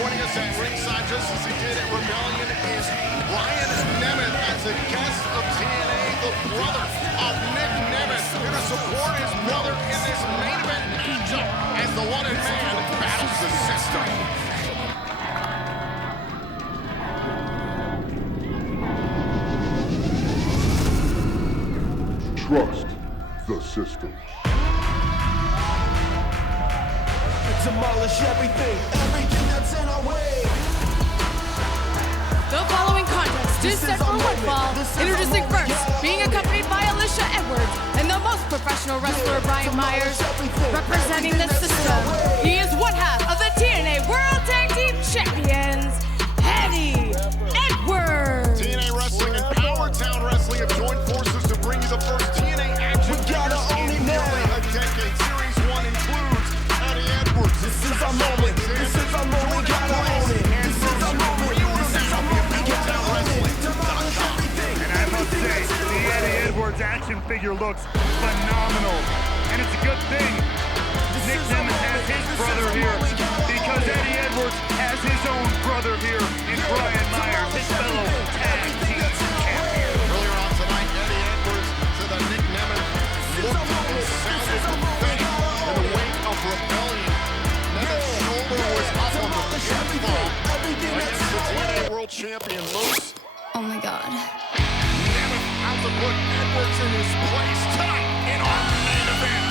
Joining us at ringside, just as he did at Rebellion, is Nic Nemeth as a guest of TNA, the brother of Nic Nemeth, here to support his brother in this main event matchup as the one-man battles the system. Trust the system. Demolish everything that's in our way. The following contest is set for one fall. Introducing first, being accompanied by Alicia Edwards and the most professional wrestler Brian Myers, representing the system. He is one half of the TNA World Tag Team Champions, Eddie Edwards. TNA Wrestling and Power Town Wrestling have joined forces to bring you the first TNA action figures in nearly a decade. Series 1 includes Eddie Edwards. This is our moment. This is our moment. Gotta own it. This is our moment. This is our moment. Gotta own it. Demolish everything. And I must say, the Eddie Edwards action figure looks phenomenal. And it's a good thing Nic Nemeth has his brother here, because Eddie Edwards has his own brother here in Brian Myers, his fellow tag team champion. Earlier on tonight, Eddie Edwards said that Nic Nemeth looked and sounded pathetic in the wake of Rebellion. Nemeth's shoulder was up on the pinfall against the TNA World Champion Moose. Oh my God. Nemeth out to put Edwards in his place tonight in our main event.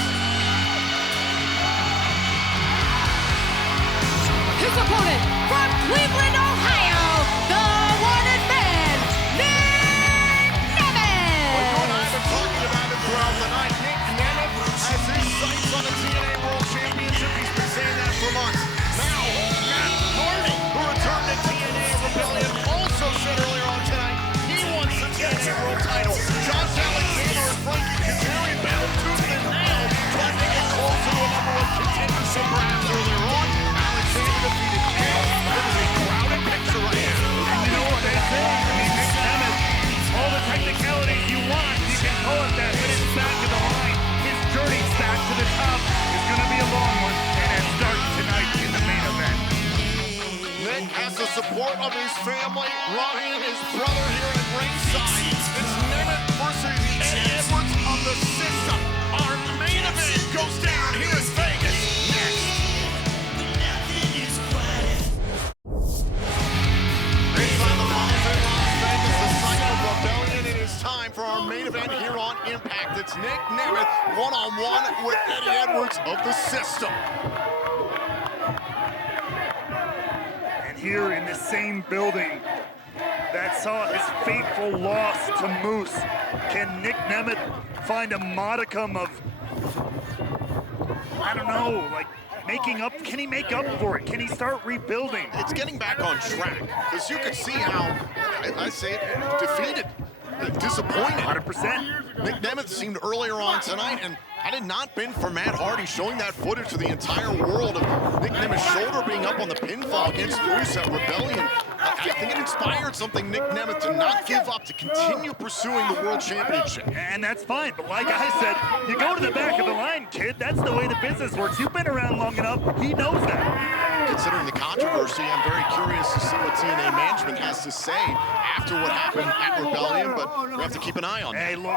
His opponent from Cleveland, Ohio, the wanted man, Nic Nemeth. Well, you and I have been talking about it throughout the night. Nic Nemeth has his sights on the TNA World Championship. He's been saying that for months. Now, Matt Hardy, who returned to TNA Rebellion, also said earlier on tonight he wants the TNA World title. Josh Alexander and Frankie Kazarian battled tooth and nail, trying to get closer to a number one contender. So perhaps earlier on, Alexander defeated Kale. It is a crowded picture right now. And you know what they say? I mean, Nic Nemeth, all the technicalities you want, you can call it that, but it's back to the line. His journey back to the top is going to be a long one, and it starts tonight in the main event. Nic has the support of his family, Ryan, his brother here at ringside. It's Nemeth versus Eddie Edwards of the system. Our main event goes down here in Vegas next. Inside the Malls in Las Vegas, the site of Rebellion. It is time for our main event here on Impact. It's Nic Nemeth one-on-one with Eddie Edwards of the system. Here in the same building that saw his fateful loss to Moose, can Nic Nemeth find a modicum of, I don't know, like making up? Can he make up for it? Can he start rebuilding? It's getting back on track, because you could see how, I say it, defeated, disappointed. 100%. Nic Nemeth seemed earlier on tonight, and had it not been for Matt Hardy showing that footage to the entire world of Nic Nemeth's shoulder being up on the pinfall against Moose at Rebellion, I think it inspired something Nic Nemeth to not give up, to continue pursuing the World Championship. And that's fine, but like I said, you go to the back of the line, kid. That's the way the business works. You've been around long enough. He knows that. Considering the controversy, I'm very curious to see what TNA management has to say after what happened at Rebellion, but we have to keep an eye on that. Hey, look,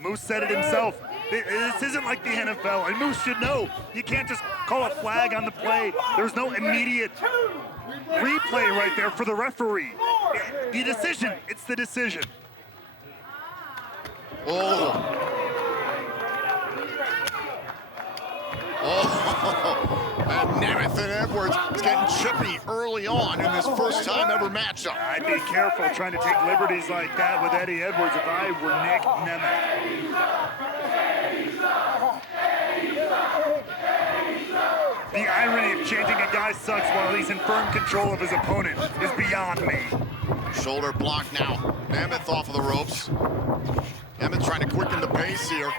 Moose said it himself. This isn't like the NFL, and Moose should know. You can't just call a flag on the play. There's no immediate replay right there for the referee. The decision, it's the decision. Oh. And Nemeth and Edwards is getting chippy early on in this first time ever matchup. I'd be careful trying to take liberties like that with Eddie Edwards if I were Nic Nemeth. The irony of chanting a guy sucks while he's in firm control of his opponent is beyond me. Shoulder block now. Nemeth off of the ropes. Nemeth trying to quicken the pace here.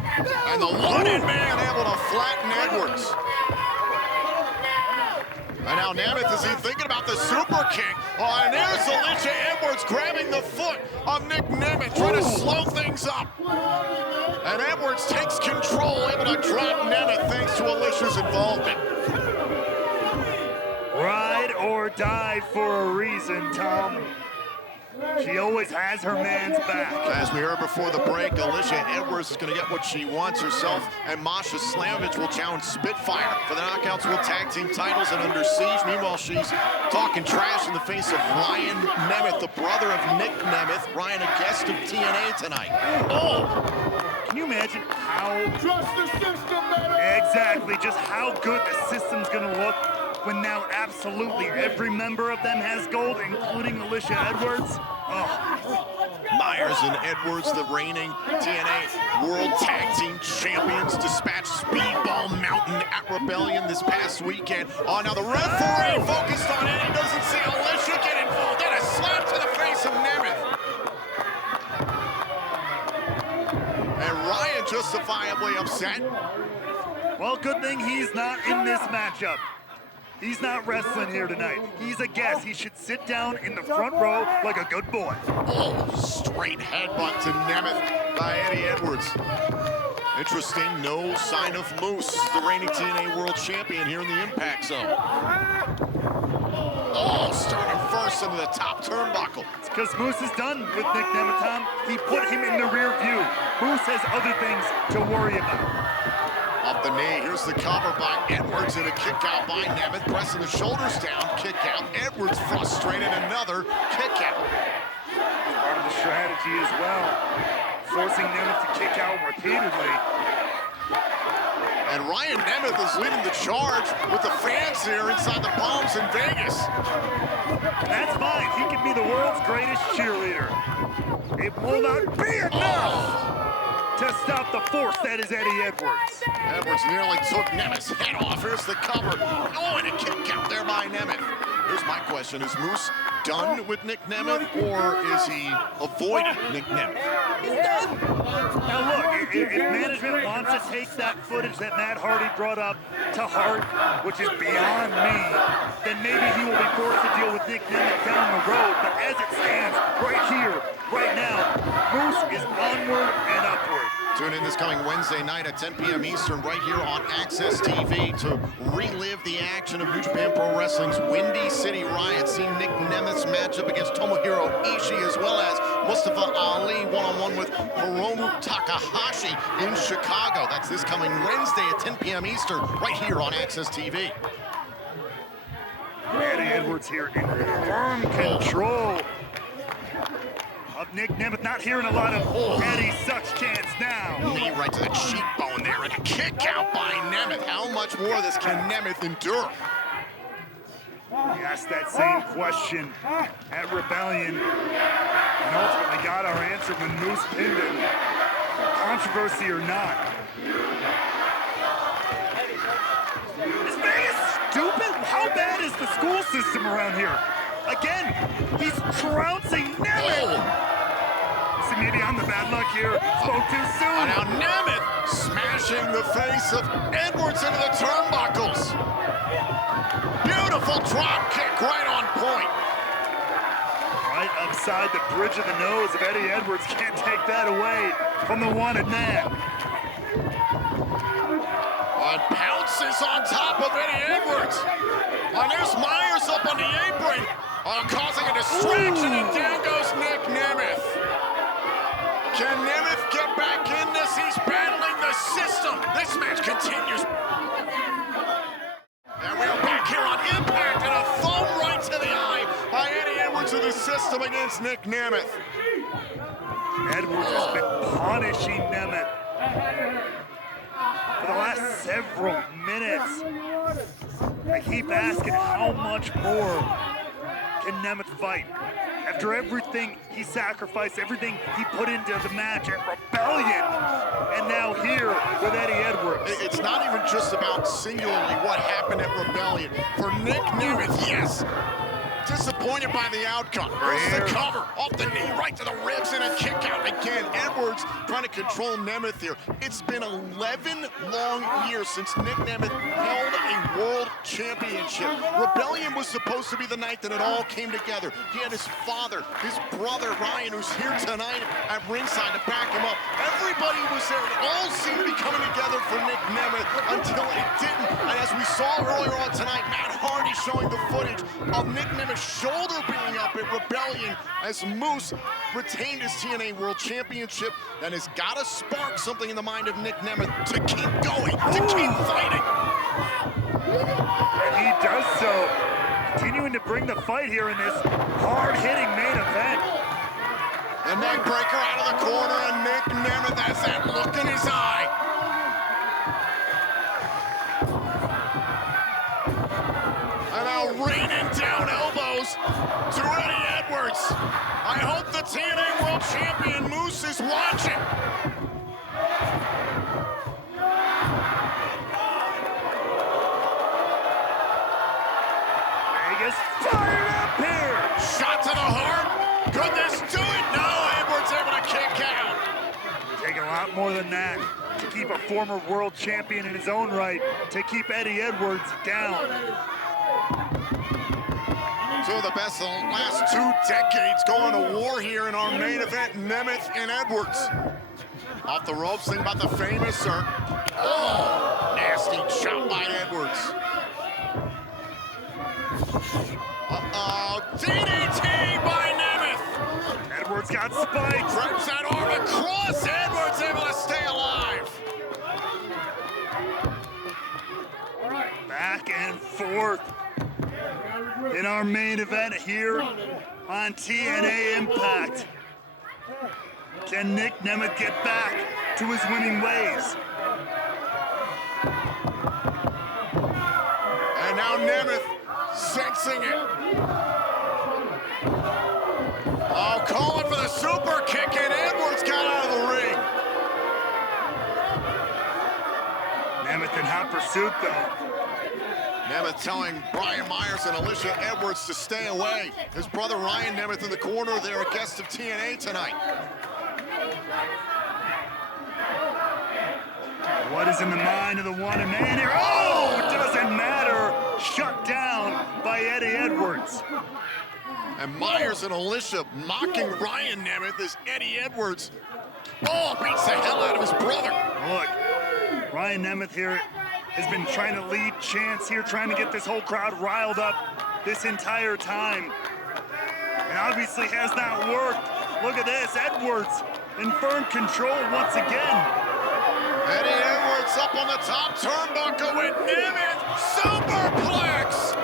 And the one-in man able to flatten Edwards. And now Nemeth, is he thinking about the super kick? Oh, and there's Alicia Edwards grabbing the foot of Nic Nemeth, trying to slow things up. And Edwards takes control, able to drop Nemeth thanks to Alicia's involvement. Ride or or die for a reason, Tom. She always has her man's back. As we heard before the break, Alicia Edwards is going to get what she wants herself, and Masha Slamovich will challenge Spitfire for the Knockouts World Tag Team titles and Under Siege. Meanwhile, she's talking trash in the face of Ryan Nemeth, the brother of Nic Nemeth. Ryan, a guest of TNA tonight. Oh! Can you imagine how... Trust the system, baby! Exactly, just how good the system's going to look when now absolutely every member of them has gold, including Alicia Edwards. Oh. Myers and Edwards, the reigning TNA World Tag Team Champions, dispatched Speedball Mountain at Rebellion this past weekend. Oh, now the referee focused on it. He doesn't see Alicia get involved. And a slap to the face of Nemeth. And Ryan justifiably upset. Well, good thing he's not in this matchup. He's not wrestling here tonight. He's a guest. He should sit down in the front row like a good boy. Oh, straight headbutt to Nemeth by Eddie Edwards. Interesting, no sign of Moose, the reigning TNA World Champion here in the Impact Zone. Oh, starting first into the top turnbuckle. It's because Moose is done with Nic Nemeth, Tom. He put him in the rear view. Moose has other things to worry about. Up the knee, here's the cover by Edwards and a kick out by Nemeth, pressing the shoulders down, kick out. Edwards frustrated, another kick out. Part of the strategy as well, forcing Nemeth to kick out repeatedly. And Ryan Nemeth is leading the charge with the fans here inside the Palms in Vegas. That's fine, he can be the world's greatest cheerleader. It will not be enough to stop the force that is Eddie Edwards. Edwards nearly took Nemeth's head off. Here's the cover. Oh, and a kick out there by Nemeth. Here's my question. Is Moose done with Nic Nemeth, or is he avoiding Nic Nemeth? Now look, if management wants to take that footage that Matt Hardy brought up to heart, which is beyond me, then maybe he will be forced to deal with Nic Nemeth down the road. But as it stands, right here, right now, Moose is onward and upward. Tune in this coming Wednesday night at 10 p.m. Eastern right here on Access TV to relive the action of New Japan Pro Wrestling's Windy City Riot. See Nic Nemeth's matchup against Tomohiro Ishii, as well as Mustafa Ali one-on-one with Hiromu Takahashi in Chicago. That's this coming Wednesday at 10 p.m. Eastern right here on Access TV. Eddie Edwards here in firm control of Nic Nemeth. Not hearing a lot of Eddie sucks chants now. Knee right to the cheekbone there, and a kick out by Nemeth. How much more of this can Nemeth endure? We asked that same question at Rebellion and ultimately got our answer when Moose pinned him. Controversy or not. Is Vegas stupid? How bad is the school system around here? Again, he's trouncing Nemeth. See, maybe I'm the bad luck here. Spoke too soon. And now Nemeth smashing the face of Edwards into the turnbuckles. Beautiful drop kick right on point. Right upside the bridge of the nose of Eddie Edwards. Can't take that away from the wanted man. And pounces on top of Eddie Edwards. And there's Myers up on the apron, causing a distraction, and down goes Nic Nemeth. Can Nemeth get back in this? He's battling the system. This match continues. And we're back here on Impact, and a thumb right to the eye by Eddie Edwards of the system against Nic Nemeth. Edwards has been punishing Nemeth for the last several minutes. I keep asking, how much more can Nemeth fight? After everything he sacrificed, everything he put into the match at Rebellion, and now here with Eddie Edwards. It's not even just about singularly what happened at Rebellion. For Nic Nemeth, yes, disappointed by the outcome. There's the cover, off the knee, right to the ribs, and a kick out again. Edwards trying to control Nemeth here. It's been 11 long years since Nic Nemeth held a world championship. Rebellion was supposed to be the night that it all came together. He had his father, his brother Ryan, who's here tonight at ringside to back him up. Everybody was there. It all seemed to be coming together for Nic Nemeth until it didn't. And as we saw earlier on tonight, Matt Hardy already showing the footage of Nic Nemeth's shoulder being up at Rebellion as Moose retained his TNA World Championship. That has got to spark something in the mind of Nic Nemeth to keep going, to keep fighting. And he does so, continuing to bring the fight here in this hard-hitting main event. The neck breaker out of the corner, and Nic Nemeth has that look in his eye. And now raining down elbows to Eddie Edwards. I hope the TNA World Champion Moose is watching. Vegas fired up here. Shot to the heart. Could this do it? No, Edwards able to kick out. Taking a lot more than that to keep a former world champion in his own right, to keep Eddie Edwards down. Two of the best of the last 2 decades going to war here in our main event, Nemeth and Edwards. Off the ropes, think about the famous, sir. Oh, nasty shot by Edwards. Uh-oh, DDT by Nemeth. Edwards got spiked. Drives that arm across, Edwards able to stay alive. Back and forth in our main event here on TNA Impact. Can Nic Nemeth get back to his winning ways? And now Nemeth sensing it. Oh, calling for the super kick, and Edwards got out of the ring. Nemeth in hot pursuit, though. Nemeth telling Brian Myers and Alicia Edwards to stay away. His brother Ryan Nemeth in the corner. They're a guest of TNA tonight. What is in the mind of the wanted man here? Oh, it doesn't matter. Shut down by Eddie Edwards. And Myers and Alicia mocking Ryan Nemeth as Eddie Edwards, oh, beats the hell out of his brother. Look, Ryan Nemeth here has been trying to lead Chance here, trying to get this whole crowd riled up this entire time. And obviously has not worked. Look at this, Edwards in firm control once again. Eddie Edwards up on the top turnbuckle with Nemeth, superplex.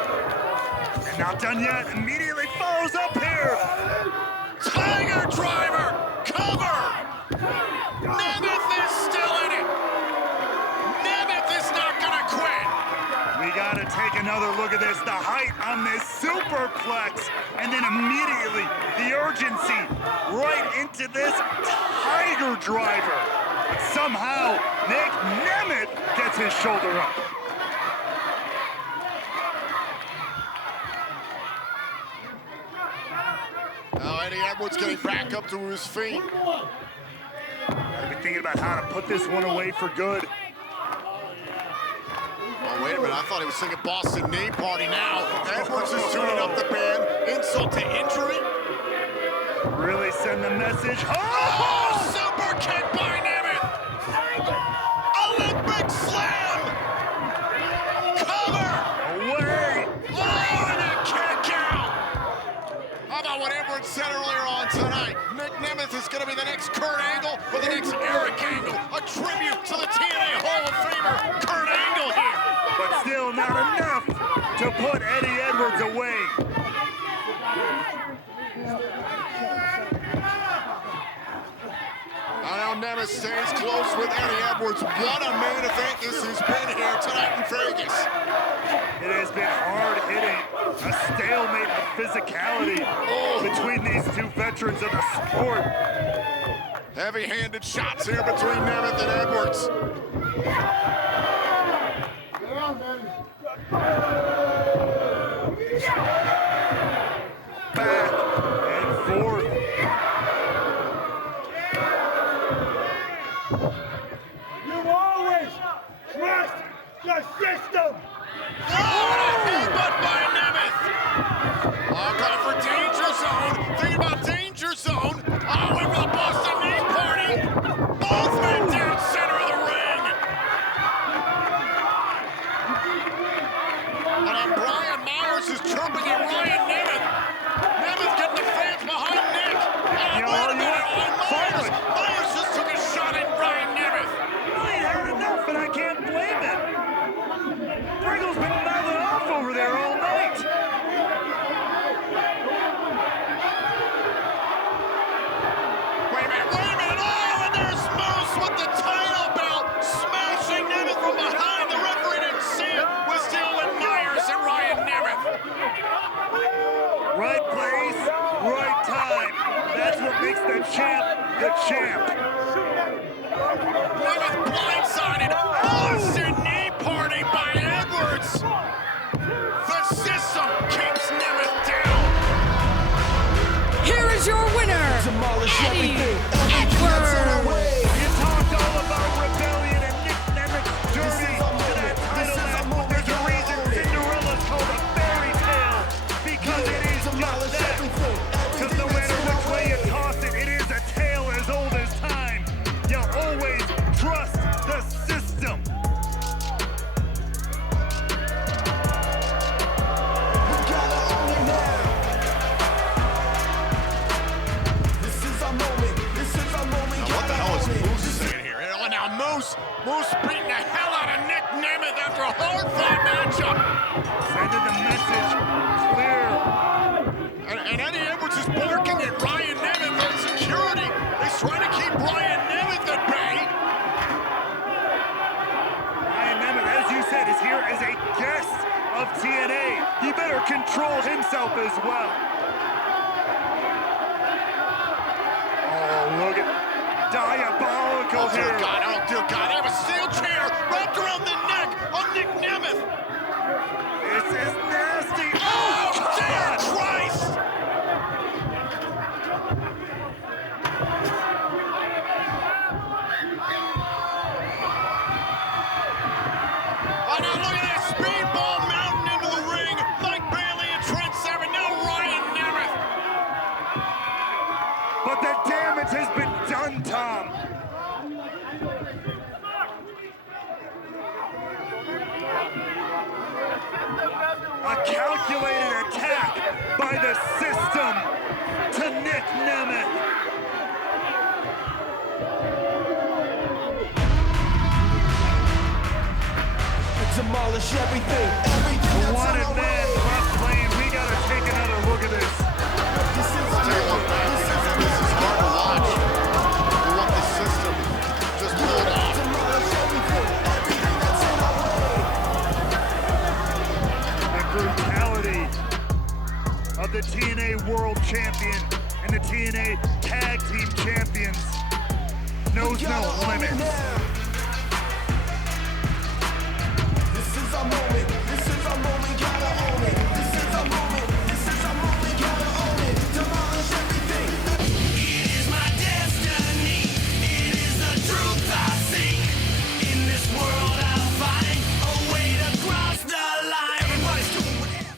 And not done yet, immediately follows up here. Tiger driver, cover. Nemeth is still in it. Nemeth is not gonna quit. We gotta take another look at this, the height on this superplex, and then immediately the urgency right into this tiger driver. But somehow, Nic Nemeth gets his shoulder up. Now Eddie Edwards getting back up to his feet. Gotta be thinking about how to put this one away for good. Oh, wait a minute, I thought he was singing Boston Knee Party now. Edwards is tuning up the band. Insult to injury. Really send the message. Oh, super kick by Nemeth. Olympic slam. Cover. Away. Oh, and a kick out. How about what Edwards said earlier on tonight? Nic Nemeth is going to be the next Kurt Angle or the next Eric Angle. A tribute to the TNA Hall of Famer, Kurt Angle here. But still not enough to put Eddie Edwards away. Now Nemeth stays close with Eddie Edwards. What a main event this has been here tonight in Vegas. It has been hard-hitting, a stalemate of physicality between these two veterans of the sport. Heavy-handed shots here between Nemeth and Edwards. Back and forth. You always trust the system. Oh, and a headbutt by Nemeth. Oh, going for danger zone. Thinking about danger zone. Oh, went for the Boston Knee Party. Both men down center of the ring. And Brian Right place, right time. That's what makes the champ the champ. Nemeth blindsided. Awesome knee party by Edwards. The system keeps Nemeth down. Here is your winner, Demolish Eddie everything that's in our Edwards. way. You talked all about rebellion and Nic Nemeth's journey to that title match, but there's a reason Cinderella's called a fairy tale, because it is just that. Because no matter which way you toss it, it is a tale as old as time. You always trust the system. We gotta own it now. This is our moment. This is our moment. Now, what the hell is Moose saying here? And now Moose beating the hell out of Nic Nemeth after a hard-fought matchup. Sending the message clear. And Eddie Edwards is barking at Ryan Nemeth on security. He's trying to keep Ryan Nemeth at bay. Ryan Nemeth, as you said, is here as a guest of TNA. He better control himself as well. Oh, look at diabolical Oh, dear here. God. Oh, dear God. They have a steel chair wrapped around the neck of Nic Nemeth. This is nasty. Oh, dear Christ. Oh, now look at that speedball mountain into the ring. Mike Bailey and Trent Seven. Now Ryan Nemeth. But the damage has been done, Tom. A calculated attack by the system to Nic Nemeth. Demolish everything. Everything that's Wanted in our man way. left lane. We gotta take another look at this. This is our Tell you what, moment. man, this is hard to watch. We want the system just pulled off. Demolish everything. Everything that's in our way. The brutality of the TNA World Champion and the TNA Tag Team Champions knows no limits.